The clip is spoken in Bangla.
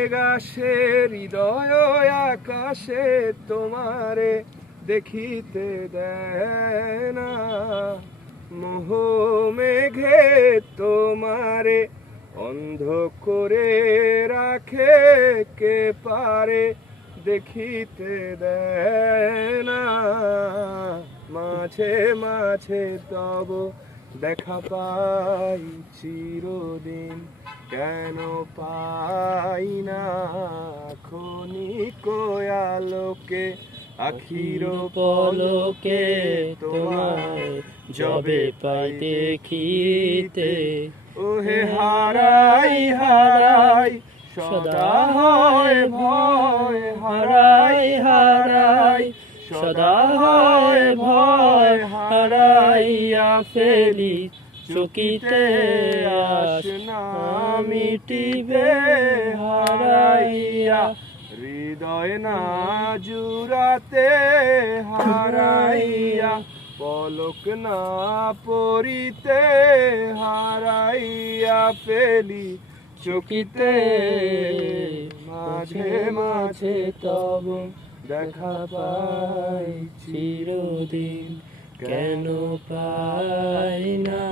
মেঘ আসে হৃদয় আকাশে, তোমারে দেখিতে দেয় না। মোহ মেঘে তোমারে অন্ধ করে রাখে, কে পারে দেখিতে দেয় না। মাঝে মাঝে তব দেখা পাই চিরদিন, কেন পাই না ক্ষণিক আলোকে আখির পলকে তোমায় যবে পাই দেখিতে। ওহে হারাই হারাই সদা হয় ভয়, হারাই হারাই সদা হয় ভয়, হারাইয়া ফেলি চকিতে আস না মিটিবে। হারাইয়া হৃদয় না জুড়াতে, হারাইয়া পলক না পরিতে, হারাইয়া ফেলি চকিতে। মাঝে মাঝে তব দেখা পাই চিরদিন, কেন পাই না।